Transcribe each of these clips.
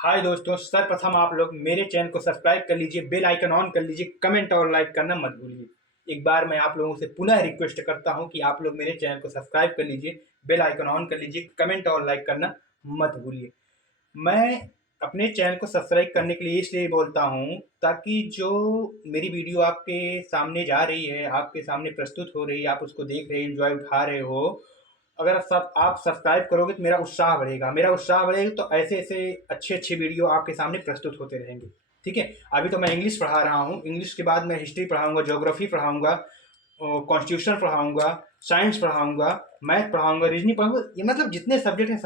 हाय दोस्तों, सर्वप्रथम आप लोग मेरे चैनल को सब्सक्राइब कर लीजिए, बेल आइकन ऑन कर लीजिए, कमेंट और लाइक करना मत भूलिए। एक बार मैं आप लोगों से पुनः रिक्वेस्ट करता हूं कि आप लोग मेरे चैनल को सब्सक्राइब कर लीजिए, बेल आइकन ऑन कर लीजिए, कमेंट और लाइक करना मत भूलिए। मैं अपने चैनल को सब्सक्राइब करने के लिए इसलिए बोलता हूं ताकि जो मेरी वीडियो आपके सामने जा रही है, आपके सामने प्रस्तुत हो रही है, आप उसको देख रहे हैं, एंजॉय उठा रहे हो। अगर सब आप सब्सक्राइब करोगे तो मेरा उत्साह बढ़ेगा, तो ऐसे ऐसे अच्छे अच्छे वीडियो आपके सामने प्रस्तुत होते रहेंगे। ठीक है। अभी तो मैं इंग्लिश पढ़ा रहा हूँ, इंग्लिश के बाद मैं हिस्ट्री पढ़ाऊंगा, ज्योग्राफी पढ़ाऊंगा, कॉन्स्टिट्यूशन पढ़ाऊंगा, साइंस पढ़ाऊंगा, मैथ पढ़ाऊंगा, रीजनिंग पढ़ाऊंगा। ये मतलब जितने सब्जेक्ट हैं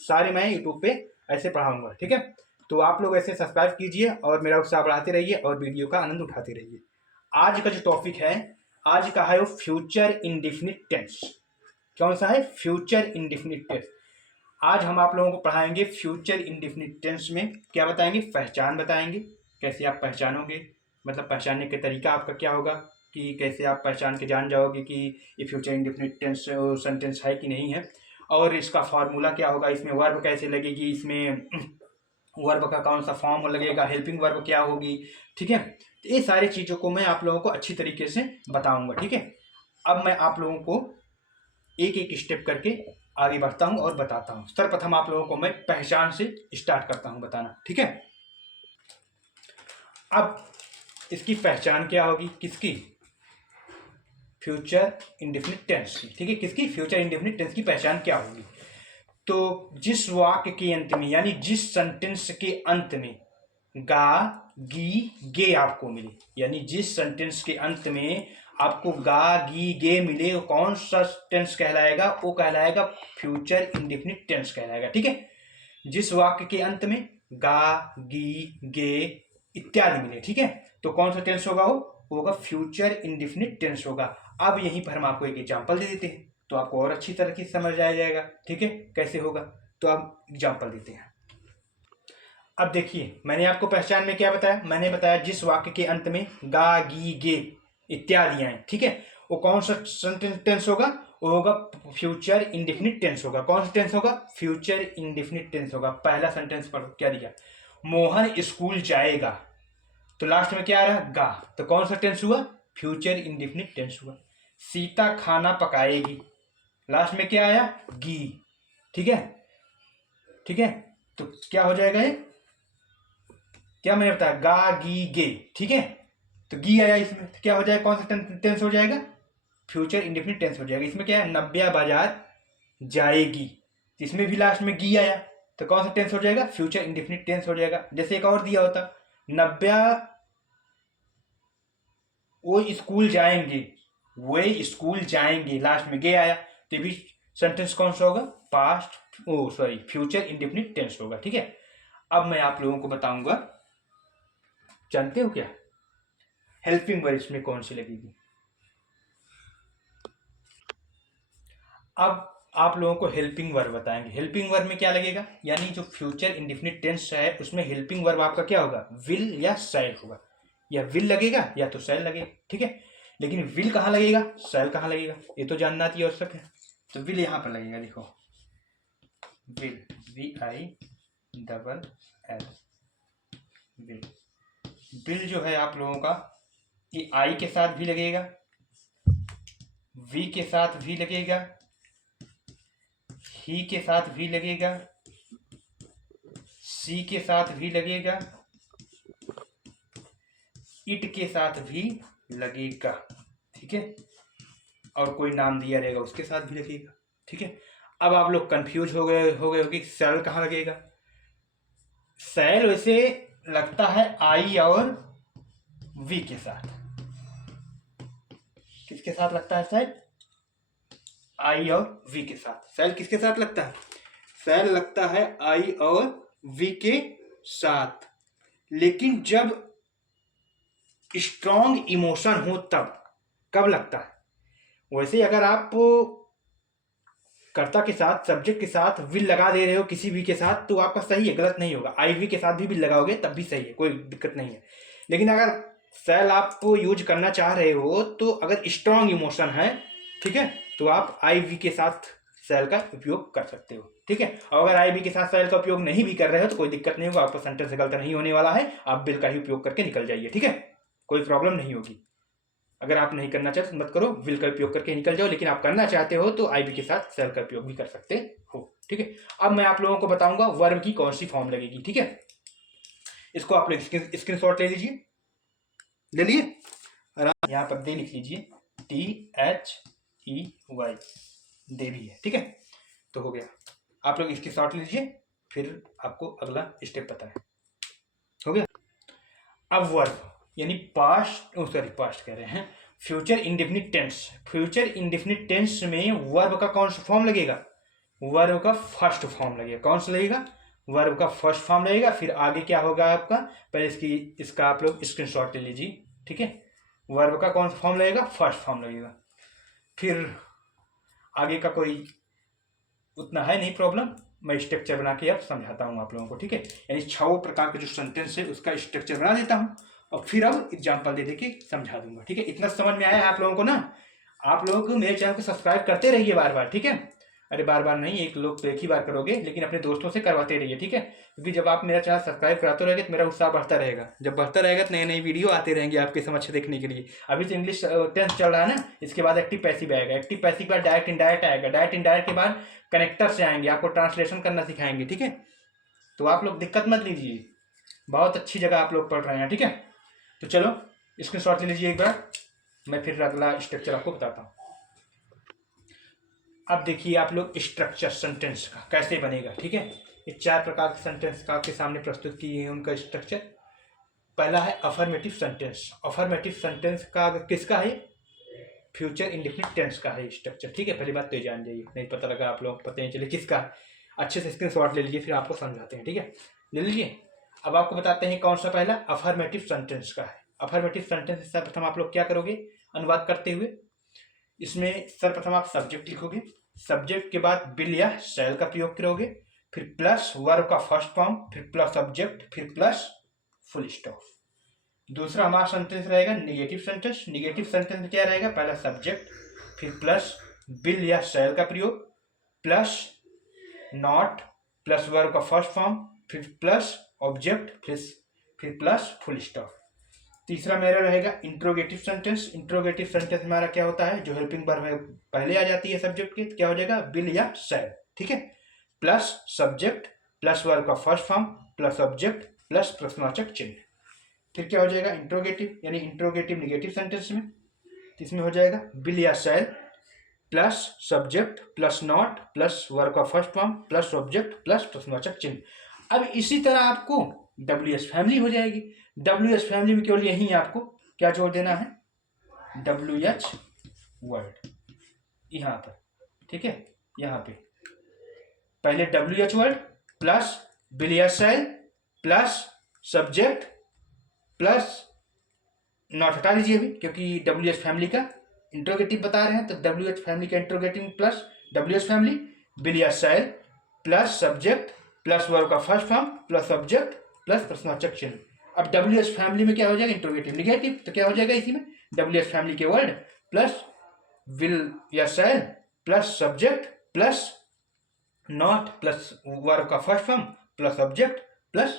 सारे मैं यूट्यूब पे ऐसे पढ़ाऊंगा। ठीक है। तो आप लोग ऐसे सब्सक्राइब कीजिए और मेरा उत्साह बढ़ाते रहिए और वीडियो का आनंद उठाते रहिए। आज का जो टॉपिक है, आज का है वो फ्यूचर इंडेफिनिट टेंस। कौन सा है? Future indefinite tense. आज हम आप लोगों को पढ़ाएंगे फ्यूचर इंडेफिनिट टेंस में क्या बताएंगे? पहचान बताएंगे, कैसे आप पहचानोगे, मतलब पहचानने का तरीका आपका क्या होगा, कि कैसे आप पहचान के जान जाओगे कि ये फ्यूचर इंडेफिनिट टेंस सेंटेंस है कि नहीं है, और इसका फार्मूला क्या होगा, इसमें वर्ब कैसे लगेगी, इसमें वर्ब का कौन सा फॉर्म लगेगा, हेल्पिंग वर्ब क्या होगी। ठीक है। तो ये सारी चीज़ों को मैं आप लोगों को अच्छी तरीके से बताऊंगा। ठीक है। अब मैं आप लोगों को एक एक स्टेप करके आगे बढ़ता हूं और बताता हूं। सर्वप्रथम आप लोगों को मैं पहचान से स्टार्ट करता हूं बताना। ठीक है। अब इसकी पहचान क्या होगी? किसकी? फ्यूचर इंडेफिनिट टेंस की। ठीक है। किसकी? फ्यूचर इंडेफिनिट टेंस की पहचान क्या होगी? तो जिस वाक्य के अंत में, यानी जिस सेंटेंस के अंत में गा गी गे आपको मिले, यानी जिस सेंटेंस के अंत में आपको गा गी गे मिले, वो कौन सा टेंस कहलाएगा? वो कहलाएगा फ्यूचर इंडेफिनिट टेंस कहलाएगा। ठीक है। जिस वाक्य के अंत में गा गी गे इत्यादि मिले, ठीक है, तो कौन सा टेंस होगा? वो होगा फ्यूचर इंडेफिनिट टेंस होगा। अब यहीं पर हम आपको एक एग्जांपल दे देते हैं तो आपको और अच्छी तरह से समझ आ जाएगा। ठीक है, कैसे होगा। तो अब एग्जांपल देते हैं। अब देखिए, मैंने आपको पहचान में क्या बताया? मैंने बताया जिस वाक्य के अंत में गा गी गे इत्यादि आए, ठीक है, वो कौन सा टेंस होगा? वो होगा फ्यूचर इंडेफिनिट टेंस होगा। कौन सा टेंस होगा? फ्यूचर इंडेफिनिट टेंस होगा। पहला सेंटेंस पढ़ो क्या दिया? मोहन स्कूल जाएगा, तो लास्ट में क्या आ रहा है? गा, तो कौन सा टेंस हुआ? फ्यूचर इंडेफिनिट टेंस हुआ। सीता खाना पकाएगी, लास्ट में क्या आया? गी। ठीक है। ठीक है, तो क्या हो जाएगा ये? क्या मैंने बताया? गा गी गे। ठीक है, तो गी आया इसमें, तो क्या हो जाएगा? कौन सा टेंस हो जाएगा? फ्यूचर इंडेफिनिट टेंस हो जाएगा। इसमें क्या है? नब्या बाजार जाएगी, इसमें भी लास्ट में गी आया, तो कौन सा टेंस हो जाएगा? फ्यूचर इंडेफिनिट टेंस हो जाएगा। जैसे एक और दिया होता, नब्या वो स्कूल जाएंगे, वे स्कूल जाएंगे, लास्ट में गे आया, तो भी सेंटेंस कौन सा होगा? पास्ट, ओ सॉरी, फ्यूचर इंडेफिनिट टेंस होगा। ठीक है। अब मैं आप लोगों को बताऊंगा, जानते हो क्या हेल्पिंग वर्ब इसमें कौन सी लगेगी? अब आप लोगों को हेल्पिंग वर्ब बताएंगे। हेल्पिंग वर्ब में क्या लगेगा? यानी जो फ्यूचर इंडेफिनिट टेंस है उसमें हेल्पिंग वर्ब आपका क्या होगा? विल या शैल होगा। या विल लगेगा या तो शैल लगेगा। ठीक है, लेकिन विल कहाँ लगेगा, शैल कहाँ लगेगा, ये तो जानना अति आवश्यक है। तो विल यहाँ पर लगेगा, देखो, विल, VILL, विल। विल जो है आप लोगों का, ये आई के साथ भी लगेगा, वी के साथ भी लगेगा, ही के साथ भी लगेगा, सी के साथ भी लगेगा, इट के साथ भी लगेगा। ठीक है, और कोई नाम दिया रहेगा उसके साथ भी लगेगा। ठीक है। अब आप लोग कंफ्यूज हो गए कि सेल कहाँ लगेगा। सेल वैसे लगता है आई और वी के साथ। किसके साथ लगता है सेल? आई और वी के साथ। सेल किसके साथ लगता है? सेल लगता है आई और वी के साथ। लेकिन जब स्ट्रॉन्ग इमोशन हो तब, कब लगता है? वैसे अगर आप कर्ता के साथ, सब्जेक्ट के साथ विल लगा दे रहे हो किसी भी के साथ, तो आपका सही है, गलत नहीं होगा। आई वी के साथ भी विल लगाओगे तब भी सही है, कोई दिक्कत नहीं है। लेकिन अगर सेल आप यूज करना चाह रहे हो, तो अगर स्ट्रॉन्ग इमोशन है, ठीक है, तो आप आई वी के साथ सेल का उपयोग कर सकते हो। ठीक है। और अगर आई बी के साथ सेल का उपयोग नहीं भी कर रहे हो तो कोई दिक्कत नहीं होगा, आपका सेंटेंस गलत नहीं होने वाला है, आप विल का ही उपयोग करके निकल जाइए, ठीक है, कोई प्रॉब्लम नहीं होगी। अगर आप नहीं करना चाहते तो मत करो, विल का उपयोग करके निकल जाओ, लेकिन आप करना चाहते हो तो आई बी के साथ सेल का उपयोग भी कर सकते हो, ठीक है। अब मैं आप लोगों को बताऊंगा वर्ब की कौन सी फॉर्म लगेगी, ठीक है। इसको आप लोग स्क्रीनशॉट ले लीजिए, ले लिए, यहाँ पर दे लिख लीजिए THEY, देवी है, ठीक है। तो हो गया, आप लोग इसकी शॉट लीजिए, फिर आपको अगला स्टेप पता है, हो गया। अब वर्ब यानी पास्ट कह रहे हैं, future indefinite tense. Future indefinite tense में वर्ब का कौन सा फॉर्म लगेगा? वर्ब का फर्स्ट फॉर्म लगेगा। कौन सा लगेगा? वर्ब का फर्स्ट फॉर्म लगेगा। फिर आगे क्या होगा आपका, पहले इसका आप लोग स्क्रीनशॉट ले लीजिए, ठीक है। वर्ब का कौन सा फॉर्म लगेगा? फर्स्ट फॉर्म लगेगा। फिर आगे का कोई उतना है नहीं प्रॉब्लम, मैं स्ट्रक्चर बना के अब समझाता हूँ आप लोगों को, ठीक है। यानी 6 प्रकार के जो सेंटेंस है उसका स्ट्रक्चर बना देता हूँ और फिर अब एग्जाम्पल दे के समझा दूंगा, ठीक है। इतना समझ में आया है आप लोगों को ना? आप लोग मेरे चैनल को सब्सक्राइब करते रहिए बार बार, ठीक है। अरे बार बार नहीं, एक लोग तो एक ही बार करोगे, लेकिन अपने दोस्तों से करवाते रहिए, ठीक है। क्योंकि जब आप मेरा चैनल सब्सक्राइब कराते रहेंगे तो मेरा उत्साह बढ़ता रहेगा। जब बढ़ता रहेगा तो नए नई वीडियो आते रहेंगे आपके समक्ष देखने के लिए। अभी तो इंग्लिश टेंस चल रहा है ना, इसके बाद एक्टिव पैसिव आएगा, एक्टिव पैसिव के बाद डायरेक्ट इनडायरेक्ट आएगा, डायरेक्ट इनडायरेक्ट के बाद कनेक्टर से आएंगे, आपको ट्रांसलेशन करना सिखाएंगे, ठीक है। तो आप लोग दिक्कत मत लीजिए, बहुत अच्छी जगह आप लोग पढ़ रहे हैं, ठीक है। तो चलो स्क्रीनशॉट ले लीजिए एक बार, मैं फिर अगला स्ट्रक्चर आपको बताता हूँ। अब देखिए आप लोग स्ट्रक्चर सेंटेंस का कैसे बनेगा, ठीक है। ये 4 प्रकार के सेंटेंस का आपके सामने प्रस्तुत किए हैं, उनका स्ट्रक्चर। पहला है अफर्मेटिव सेंटेंस। अफर्मेटिव सेंटेंस का किसका है? फ्यूचर इंडेफिनिट टेंस का है स्ट्रक्चर, ठीक है। पहली बात तो ये जान जाइए, नहीं पता लगा आप लोग पता नहीं चले किसका है। अच्छे से स्क्रीनशॉट ले लीजिए, फिर आपको समझाते हैं, ठीक है। ले लीजिए। अब आपको बताते हैं कौन सा पहला अफर्मेटिव सेंटेंस का है। अफर्मेटिव सेंटेंस सर्वप्रथम आप लोग क्या करोगे अनुवाद करते हुए? इसमें सर्वप्रथम आप सब्जेक्ट लिखोगे, सब्जेक्ट के बाद विल या शैल का प्रयोग करोगे, फिर प्लस वर्ब का फर्स्ट फॉर्म, फिर प्लस सब्जेक्ट, फिर प्लस फुल स्टॉप। दूसरा हमारा सेंटेंस रहेगा निगेटिव सेंटेंस। निगेटिव सेंटेंस में क्या रहेगा? पहला सब्जेक्ट, फिर प्लस विल या शैल का प्रयोग, प्लस नॉट, प्लस वर्ब का फर्स्ट फॉर्म, फिर प्लस ऑब्जेक्ट, फिर प्लस फुल स्टॉप। तीसरा मेरा रहेगा इंट्रोगेटिव सेंटेंस। इंट्रोगेटिव सेंटेंस हमारा क्या होता है? जो हेल्पिंग वर्ब पहले आ जाती है सब्जेक्ट के, क्या हो जाएगा? विल या शैल, ठीक है। प्लस सब्जेक्ट, प्लस वर्ब का first form, plus object, plus प्रश्नवाचक चिन्ह। फिर क्या हो जाएगा? इंट्रोगेटिव, यानी इंट्रोगेटिव निगेटिव सेंटेंस में, इसमें हो जाएगा विल या shall, plus subject, plus not, plus verb का first form, plus object, plus प्रश्नवाचक चिन्ह। अब इसी तरह आपको WH फैमिली हो जाएगी। WH फैमिली में केवल यही आपको क्या जोड़ देना है? WH वर्ड यहाँ पर, ठीक है। यहाँ पे पहले WH वर्ड प्लस विल या shall plus subject plus not हटा दीजिए अभी, क्योंकि WH फैमिली का इंट्रोगेटिव बता रहे हैं, तो WH फैमिली का interrogative plus WH family, will या shall plus subject plus verb का first form plus subject plus प्रश्नवाचक चिन्ह। अब WH फैमिली में क्या हो जाएगा? इंट्रोगेटिव निगेटिव, तो क्या हो जाएगा इसी में? WH फैमिली के वर्ड प्लस विल या shall plus subject plus not plus verb का first form plus object plus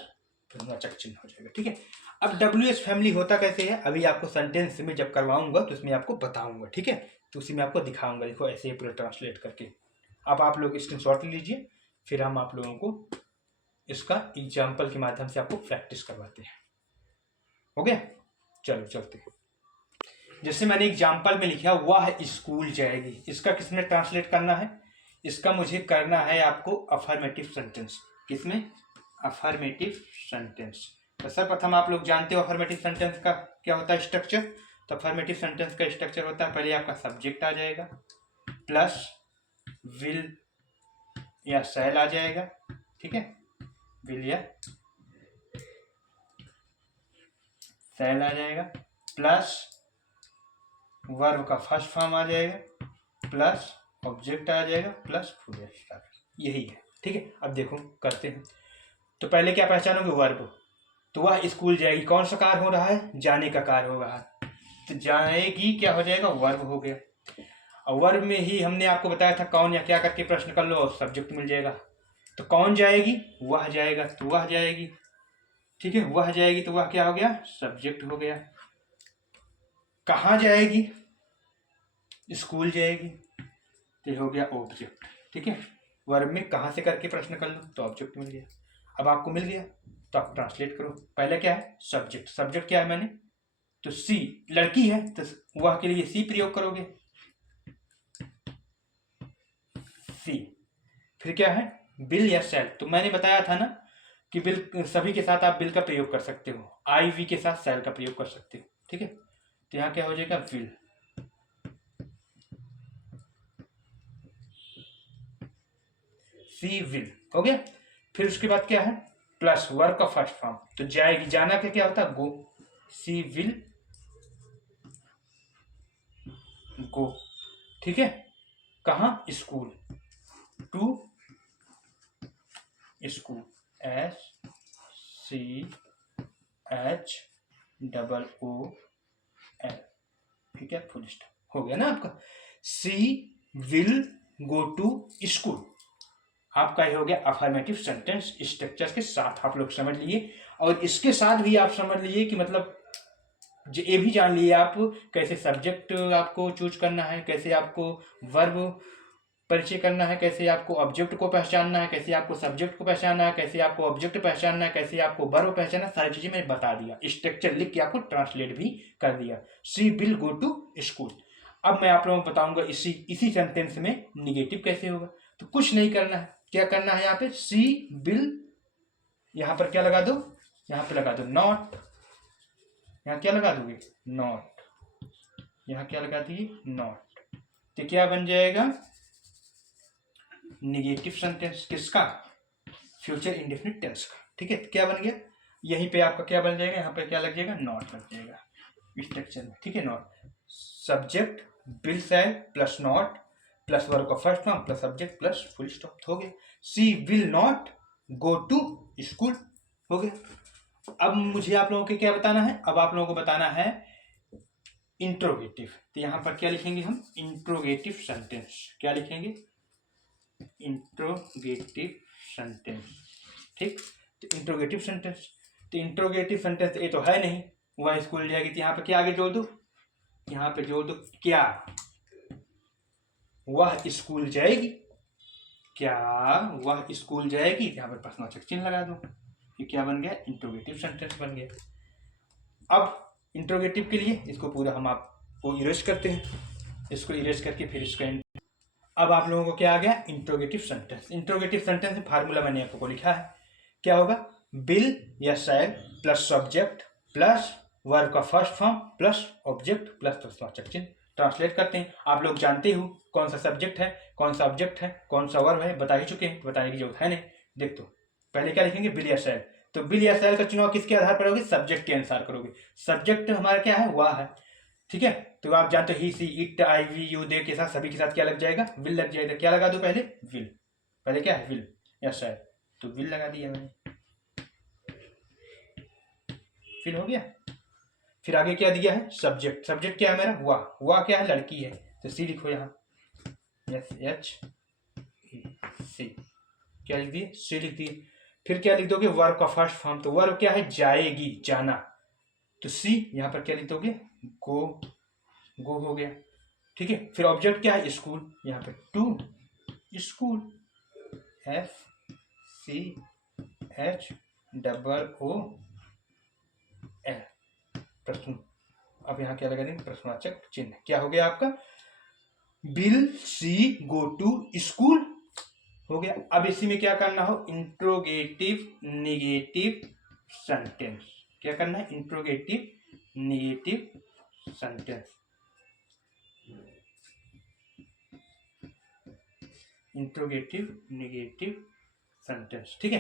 प्रश्नवाचक चिन्ह हो जाएगा, ठीक है। अब WH फैमिली होता कैसे है? अभी आपको सेंटेंस में जब करवाऊंगा तो उसमें आपको बताऊंगा, ठीक है। तो उसी में आपको दिखाऊंगा, देखो ऐसे पूरा ट्रांसलेट करके। अब आप लोग स्क्रीनशॉट लीजिए, फिर हम आप लोगों को इसका एग्जाम्पल के माध्यम से आपको प्रैक्टिस करवाते हैं, हो गया। चलो चलते हैं। जैसे मैंने एग्जाम्पल में लिखा वह स्कूल जाएगी, इसका किसमें ट्रांसलेट करना है? इसका मुझे करना है आपको अफर्मेटिव सेंटेंस। किसमें? Affirmative sentence. तो सर्वप्रथम आप लोग जानते हो अफर्मेटिव सेंटेंस का क्या होता है स्ट्रक्चर। तो अफर्मेटिव सेंटेंस का स्ट्रक्चर होता है, पहले आपका सब्जेक्ट आ जाएगा, प्लस विल या शैल आ जाएगा, ठीक है। विल या शैल आ जाएगा, प्लस वर्ब का फर्स्ट फॉर्म आ जाएगा, प्लस ऑब्जेक्ट आ जाएगा, प्लस फुल स्टॉप। यही है, ठीक है। अब देखो करते हैं। तो पहले क्या पहचानोगे? वर्ब। तो वह स्कूल जाएगी, कौन सा कार्य हो रहा है? जाने का कार्य हो रहा है, तो जाएगी क्या हो जाएगा? वर्ब हो गया। और वर्ब में ही हमने आपको बताया था कौन या क्या करके प्रश्न कर लो और सब्जेक्ट मिल जाएगा। तो कौन जाएगी, वह जाएगा, तो वह जाएगी, ठीक है, वह जाएगी तो वह क्या हो गया, सब्जेक्ट हो गया। कहाँ जाएगी, स्कूल जाएगी, तो हो गया ऑब्जेक्ट, ठीक है। वर्ब में कहाँ से करके प्रश्न कर लो तो ऑब्जेक्ट मिल गया। अब आपको मिल गया तो आप ट्रांसलेट करो। पहले क्या है, सब्जेक्ट, सब्जेक्ट क्या है मैंने, तो सी, लड़की है तो वह के लिए सी प्रयोग करोगे, सी। फिर क्या है, बिल या सेल, तो मैंने बताया था ना कि बिल सभी के साथ आप बिल का प्रयोग कर सकते हो, आई वी के साथ सेल का प्रयोग कर सकते हो, ठीक है। तो यहाँ क्या हो जाएगा, विल, सी विल हो गया। फिर उसके बाद क्या है, प्लस वर्ब का फर्स्ट फॉर्म, तो जाएगी, जाना का क्या होता है, गो, सी विल गो, ठीक है। कहाँ, school, to school, S C H double O L, ठीक है, फुल स्टॉप हो गया ना आपका। She will go to school, आपका ये हो गया अफर्मेटिव सेंटेंस स्ट्रक्चर के साथ, आप लोग समझ लिए। और इसके साथ भी आप समझ लीजिए कि मतलब ये भी जान लिए आप कैसे सब्जेक्ट आपको चूज करना है, कैसे आपको वर्ब परिचय करना है, कैसे आपको ऑब्जेक्ट को पहचानना है, कैसे आपको सब्जेक्ट को पहचानना है, कैसे आपको ऑब्जेक्ट पहचानना है, कैसे आपको वर्ब पहचानना, सारी चीजें मैंने बता दिया, स्ट्रक्चर लिख के आपको ट्रांसलेट भी कर दिया। She will go to school. अब मैं आप लोगों को बताऊंगा इसी सेंटेंस में निगेटिव कैसे होगा। तो कुछ नहीं करना है, क्या करना है, यहाँ पे शी विल, यहाँ पर क्या लगा दो, यहाँ पे लगा दो नॉट, यहाँ क्या लगा दोगे, नॉट, यहाँ क्या लगा दिए, नॉट, तो क्या बन जाएगा, निगेटिव सेंटेंस किसका, फ्यूचर इंडेफिनिट टेंस का, ठीक है। क्या बन गया, यहीं पे आपका क्या बन जाएगा, यहाँ पे क्या लग जाएगा, नॉट लग जाएगा स्ट्रक्चर में, ठीक है। Not, subject will shall plus not plus verb का first form plus subject plus full stop, हो गया। She will not go to school, हो गया। अब मुझे आप लोगों को क्या बताना है, अब आप लोगों को बताना है इंट्रोगेटिव। तो यहाँ पर क्या लिखेंगे हम, इंट्रोगेटिव सेंटेंस, क्या लिखेंगे, इंट्रोगेटिव सेंटेंस, ठीक। तो इंट्रोगेटिव सेंटेंस, तो इंट्रोगेटिव सेंटेंस ये तो है नहीं, वह स्कूल जाएगी, तो यहाँ पे क्या आगे जोड़ दो, यहाँ पे जोड़ दो क्या, वह स्कूल जाएगी, क्या वह स्कूल जाएगी, यहाँ पर प्रश्नवाचक चिन्ह लगा दो, ये क्या बन गया, इंट्रोगेटिव सेंटेंस बन गया। अब इंट्रोगेटिव के लिए इसको पूरा हम आपको इरेज करते हैं, इसको इरेज करके फिर इसका अब आप लोगों को क्या आ गया, इंट्रोगेटिव सेंटेंस। इंट्रोगेटिव सेंटेंस में फार्मूला मैंने आपको लिखा है, क्या होगा, बिल या shall plus subject plus verb का first form plus object plus प्रश्नवाचक चिन्ह। ट्रांसलेट करते हैं, आप लोग जानते हो कौन सा सब्जेक्ट है, कौन सा ऑब्जेक्ट है, कौन सा वर्ब है, बता ही चुके हैं, बताने की जरूरत है नहीं। देख तो पहले क्या लिखेंगे, बिल या शैल, तो बिल या शैल का चुनाव किसके आधार पर करोगे, सब्जेक्ट के अनुसार करोगे। सब्जेक्ट हमारा क्या है, वह है, ठीक है। तो आप जानते हो he she it I we you they के साथ सभी के साथ क्या लग जाएगा, विल लग जाएगा। क्या लगा दो पहले, विल, पहले क्या है, विल या शायद, तो विल लगा दिया मैंने, फिर हो गया। फिर आगे क्या दिया है, सब्जेक्ट, सब्जेक्ट क्या है मेरा, वह, वह क्या है, लड़की है, तो सी लिखो यहाँ, एस एच सी, क्या लिख दिए, सी लिख दिए। फिर क्या लिख दोगे, वर्ब का फर्स्ट फॉर्म, तो वर्ब क्या है, जाएगी, जाना, तो सी यहाँ पर क्या लिख दोगे, गो, गो हो गया, ठीक है। फिर ऑब्जेक्ट क्या है, स्कूल, यहाँ पे to school, F C H double O L, प्रश्न। अब यहाँ क्या लगा देंगे, प्रश्नवाचक चिन्ह, क्या हो गया आपका, will she go to school, हो गया। अब इसी में क्या करना हो, इंट्रोगेटिव निगेटिव सेंटेंस, क्या करना है, interrogative negative sentence, interrogative negative sentence, ठीक है।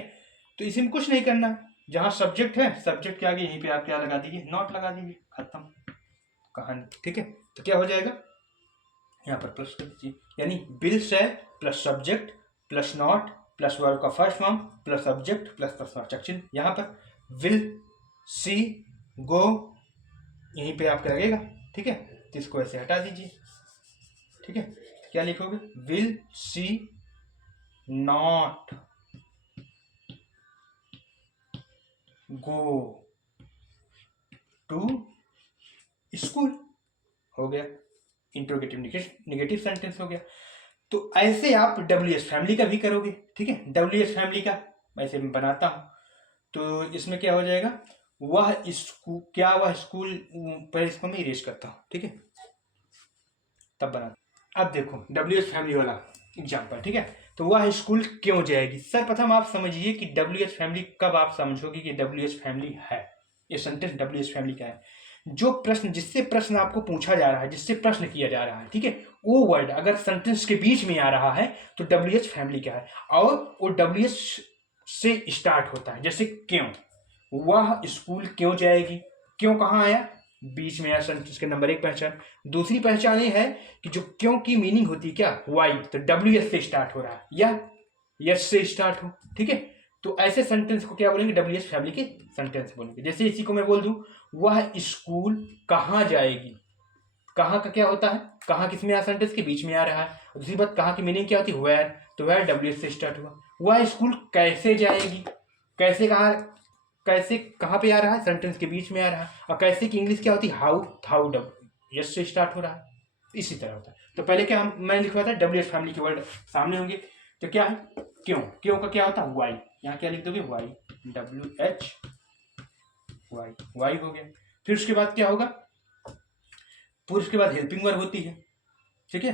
तो इसी में कुछ नहीं करना, जहां सब्जेक्ट है, सब्जेक्ट के आगे यहीं पे आप क्या लगा दीजिए, नॉट लगा दीजिए, खत्म कहानी, ठीक है। तो क्या हो जाएगा, यहाँ पर प्लस कर दीजिए, यानी बिल से plus subject plus not plus verb का first form plus subject plus प्रश्नवाचक चिन्ह, यहाँ पर विल सी गो यहीं पे आपका लगेगा, ठीक है। तो इसको ऐसे हटा दीजिए, ठीक है। क्या लिखोगे, will she not go to school हो गया, इंट्रोगेटिव निगेटिव सेंटेंस हो गया। तो ऐसे आप WH फैमिली का भी करोगे, ठीक है। WH फैमिली का ऐसे मैं बनाता हूँ, तो इसमें क्या हो जाएगा, वह स्कूल, क्या वह स्कूल, पहले इसको मैं इरेज करता हूँ, ठीक है, तब बना। अब देखो WH फैमिली वाला एग्जाम्पल, ठीक है। तो वह स्कूल क्यों जाएगी। सर्वप्रथम आप समझिए कि WH फैमिली कब आप समझोगे कि WH फैमिली है, ये सेंटेंस WH फैमिली का है। जो प्रश्न, जिससे प्रश्न आपको पूछा जा रहा है, जिससे प्रश्न किया जा रहा है, ठीक है, वो वर्ड अगर सेंटेंस के बीच में आ रहा है तो WH फैमिली का है, और वो WH से स्टार्ट होता है। जैसे क्यों, वह स्कूल क्यों जाएगी, क्यों कहाँ आया, बीच में आया, सेंटेंस के नंबर 1 पहचान। दूसरी पहचान ये है कि जो क्यों की मीनिंग होती है क्या, वाई, तो WH से स्टार्ट हो रहा है या यस से स्टार्ट हो, ठीक है। तो ऐसे सेंटेंस को क्या बोलेंगे, WH फैमिली के सेंटेंस बोलेंगे। जैसे इसी को मैं बोल दूं, वह स्कूल कहाँ जाएगी, कहाँ का क्या होता है, कहाँ किस में आ, सेंटेंस के बीच में आ रहा है। दूसरी बात, कहाँ की मीनिंग क्या होती है, वेयर, तो वेयर WH से स्टार्ट हुआ। वह स्कूल कैसे जाएगी, कैसे कहाँ, कैसे कहाँ पे आ रहा है, सेंटेंस के बीच में आ रहा है। और कैसे की इंग्लिश क्या होती है, हाउ, हाउ WH से स्टार्ट हो रहा है, इसी तरह होता है। तो पहले क्या मैं लिखवा था, WH फैमिली के वर्ड सामने होंगे, तो क्या है, क्यों, क्यों का क्या होता है, वाई, यहाँ क्या लिख दोगे, वाई, WH वाई, वाई हो गया। फिर उसके बाद क्या होगा, फिर उसके बाद हेल्पिंग वर्ब होती है, ठीक है।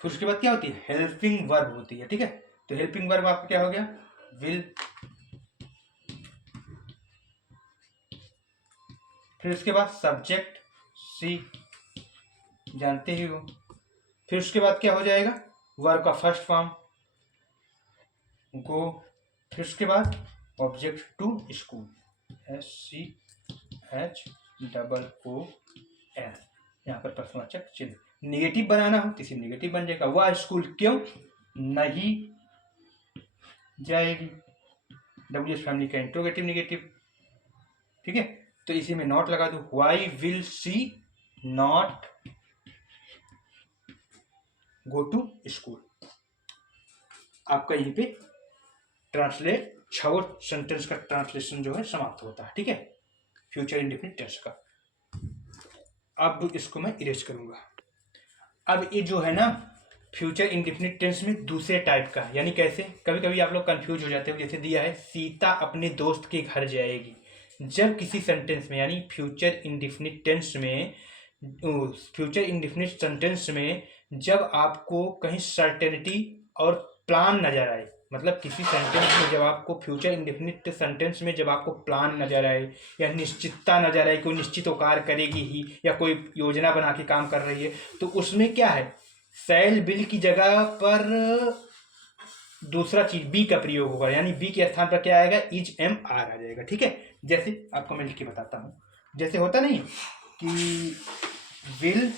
फिर उसके बाद क्या होती है, हेल्पिंग वर्ब होती है, ठीक है। तो हेल्पिंग वर्ब आपका क्या हो गया, विल। फिर उसके बाद सब्जेक्ट सी, जानते ही हो। फिर उसके बाद क्या हो जाएगा, वर्ब का फर्स्ट फॉर्म गो। फिर उसके बाद ऑब्जेक्ट टू स्कूल, SCHOOL, यहाँ पर प्रश्नवाचक चिन्ह। निगेटिव बनाना हो किसी निगेटिव बन जाएगा, वह स्कूल क्यों नहीं जाएगी, WH फैमिली का इंट्रोगेटिव निगेटिव, ठीक है। तो इसी में नॉट लगा दो, why will she not go to school. आपका यहीं पे ट्रांसलेट, छह सेंटेंस का ट्रांसलेशन जो है समाप्त होता है, ठीक है, फ्यूचर इंडेफिनिट टेंस का। अब इसको मैं इरेज करूंगा। अब ये जो है ना, फ्यूचर इंडेफिनिट टेंस में दूसरे टाइप का, यानी कैसे, कभी कभी आप लोग कंफ्यूज हो जाते हो। जैसे दिया है, सीता अपने दोस्त के घर जाएगी। जब किसी सेंटेंस में, यानी फ्यूचर इंडेफिनिट टेंस में, फ्यूचर इंडेफिनिट सेंटेंस में जब आपको कहीं सर्टेनिटी और प्लान नजर आए, मतलब किसी सेंटेंस में जब आपको, फ्यूचर इंडेफिनिट सेंटेंस में जब आपको प्लान नजर आए या निश्चितता नजर आए, कोई निश्चित कार्य करेगी ही या कोई योजना बना के काम कर रही है, तो उसमें क्या है, शैल बिल की जगह पर दूसरा चीज बी का प्रयोग होगा, यानी बी के स्थान पर क्या आएगा, इज एम आर आ जाएगा, ठीक है। जैसे आपको मैं लिख के बताता हूँ, जैसे होता नहीं कि विल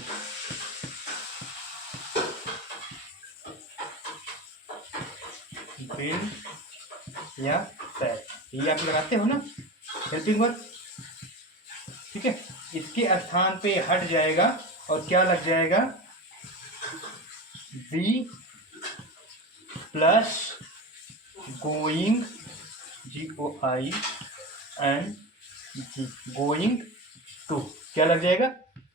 या शैल, ये आप लगाते हो ना हेल्पिंग वर्ब, ठीक है। इसके स्थान पे हट जाएगा और क्या लग जाएगा, B plus going, GOING, going to, क्या लग जाएगा,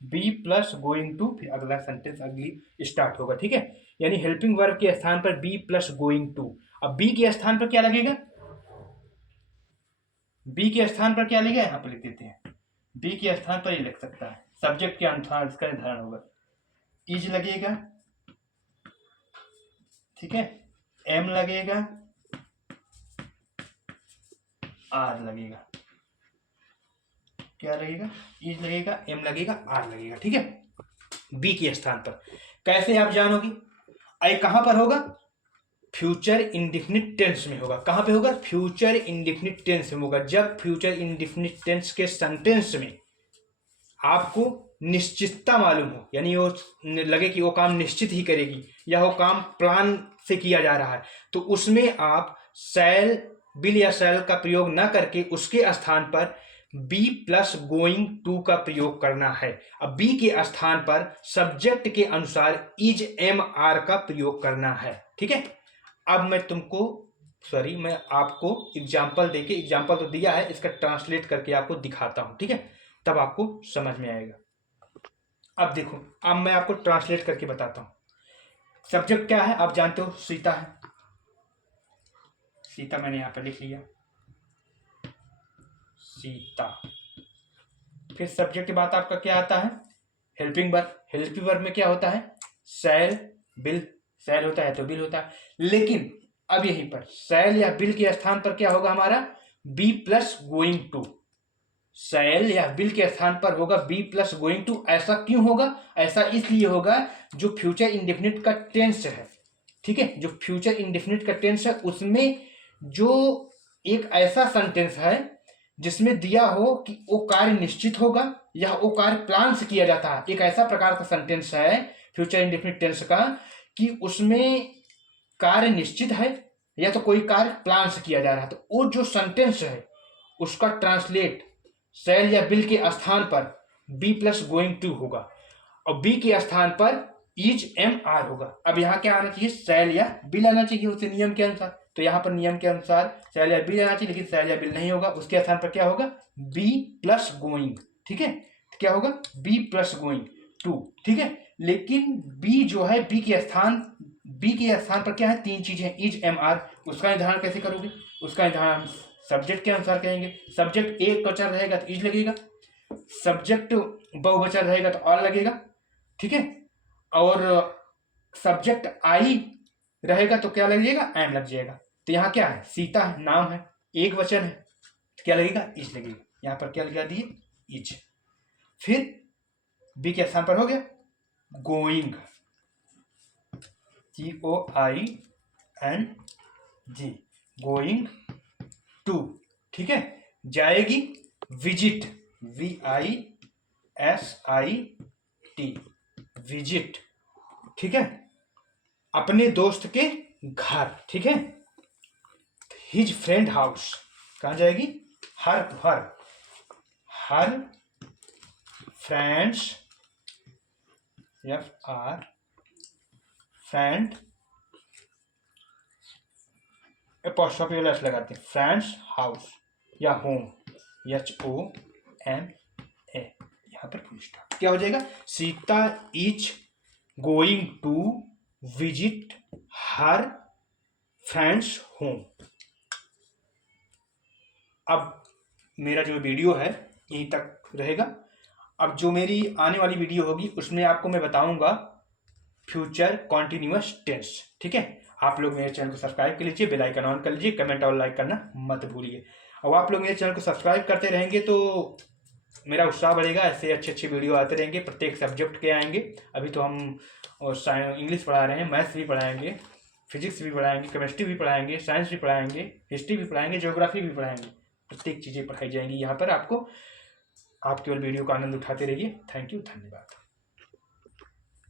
बी प्लस गोइंग टू। फिर अगला सेंटेंस अगली स्टार्ट होगा, ठीक है। यानी हेल्पिंग वर्ब के स्थान पर बी प्लस गोइंग टू। अब बी के स्थान पर क्या लगेगा, बी के स्थान पर क्या लगेगा, यहाँ पर लिख देते हैं, बी के स्थान पर ये लिख सकता है, सब्जेक्ट के अनुसार इसका निर्धारण होगा, इज लगेगा, ठीक है, एम लगेगा, आर लगेगा, क्या लगेगा, इज लगेगा, एम लगेगा, आर लगेगा, ठीक है, बी के स्थान पर। कैसे आप जानोगे, आई कहां पर होगा, फ्यूचर इंडेफिनिट टेंस में होगा। कहां पे होगा, फ्यूचर इंडेफिनिट टेंस में होगा। जब फ्यूचर इंडेफिनिट टेंस के सेंटेंस में आपको निश्चितता मालूम हो, यानी वो लगे कि वो काम निश्चित ही करेगी या वो काम प्लान से किया जा रहा है, तो उसमें आप शैल बिल या शैल का प्रयोग न करके उसके स्थान पर बी प्लस गोइंग टू का प्रयोग करना है। अब बी के स्थान पर सब्जेक्ट के अनुसार इज एम आर का प्रयोग करना है, ठीक है। अब मैं तुमको सॉरी, मैं आपको एग्जाम्पल देके, एग्जाम्पल तो दिया है, इसका ट्रांसलेट करके आपको दिखाता हूँ, ठीक है, तब आपको समझ में आएगा। अब देखो, अब मैं आपको ट्रांसलेट करके बताता हूँ। सब्जेक्ट क्या है आप जानते हो, सीता है, सीता मैंने यहाँ पर लिख लिया, सीता। फिर सब्जेक्ट के बाद आपका क्या आता है, हेल्पिंग वर्ब। हेल्पिंग वर्ब में क्या होता है, शैल, बिल। शैल होता है तो बिल होता है, लेकिन अब यहीं पर शैल या बिल के स्थान पर क्या होगा हमारा, बी प्लस गोइंग टू। शैल या बिल के स्थान पर होगा बी प्लस गोइंग टू। ऐसा क्यों होगा, ऐसा इसलिए होगा जो फ्यूचर इंडेफिनिट का टेंस है, ठीक है, जो फ्यूचर इंडेफिनिट का टेंस है उसमें जो एक ऐसा सेंटेंस है जिसमें दिया हो कि वो कार्य निश्चित होगा या वो कार्य प्लान से किया जाता है, एक ऐसा प्रकार का सेंटेंस है फ्यूचर इंडेफिनिट टेंस का कि उसमें कार्य निश्चित है या तो कोई कार्य प्लान से किया जा रहा है, तो वो जो सेंटेंस है उसका ट्रांसलेट शैल या बिल के स्थान पर बी प्लस गोइंग टू होगा और बी के स्थान पर इज एम आर होगा। अब यहाँ क्या आना चाहिए, शैल या बिल आना चाहिए उसे नियम के अनुसार, तो यहाँ पर नियम के अनुसार शैल या बिल आना चाहिए, लेकिन शैल या बिल नहीं होगा, उसके स्थान पर क्या होगा, बी प्लस गोइंग, ठीक है, क्या होगा, बी प्लस गोइंग टू, ठीक है। लेकिन बी जो है, बी के स्थान पर क्या है, तीन चीजें, इज एम आर, उसका निर्धारण कैसे करोगे, उसका निर्धारण सब्जेक्ट के अनुसार करेंगे। सब्जेक्ट एक वचन रहेगा तो इज लगेगा, सब्जेक्ट बहुवचन रहेगा तो और लगेगा, ठीक है, और सब्जेक्ट आई रहेगा तो क्या लगेगा, एम लग जाएगा। तो यहाँ क्या है, सीता है, नाम है, एक वचन है, तो क्या लगेगा, इज लगेगा। यहाँ पर क्या लगा दिए, इज। फिर बी के स्थान पर हो गया गोइंग, GOING, गोइंग टू, ठीक है। जाएगी, विजिट, VISIT, विजिट, ठीक है, अपने दोस्त के घर, ठीक है, हिज फ्रेंड हाउस, कहाँ जाएगी, her friends, FR friend, apostrophe वाला एस लगाते हैं, फ्रेंड्स हाउस या होम, HOMA, यहाँ पर फुल स्टॉप, क्या हो जाएगा, Sita is going to visit her friends home. अब मेरा जो वीडियो है यहीं तक रहेगा। अब जो मेरी आने वाली वीडियो होगी उसमें आपको मैं बताऊंगा फ्यूचर कॉन्टिन्यूअस टेंस, ठीक है। आप लोग मेरे चैनल को सब्सक्राइब कर लीजिए, बेल आइकन ऑन कर लीजिए, कमेंट और लाइक करना मत भूलिए। अब आप लोग मेरे चैनल को सब्सक्राइब करते रहेंगे तो मेरा उत्साह बढ़ेगा, ऐसे अच्छे अच्छे वीडियो आते रहेंगे, प्रत्येक सब्जेक्ट के आएंगे। अभी तो हम इंग्लिश पढ़ा रहे हैं, मैथ्स भी पढ़ाएंगे, फिजिक्स भी पढ़ाएंगे, केमिस्ट्री भी पढ़ाएंगे, साइंस भी पढ़ाएंगे, हिस्ट्री भी पढ़ाएंगे, ज्योग्राफी भी पढ़ाएंगे, प्रत्येक चीज़ें पढ़ाई जाएंगी यहाँ पर। आपको आप केवल वीडियो का आनंद उठाते रहिए। थैंक यू, धन्यवाद।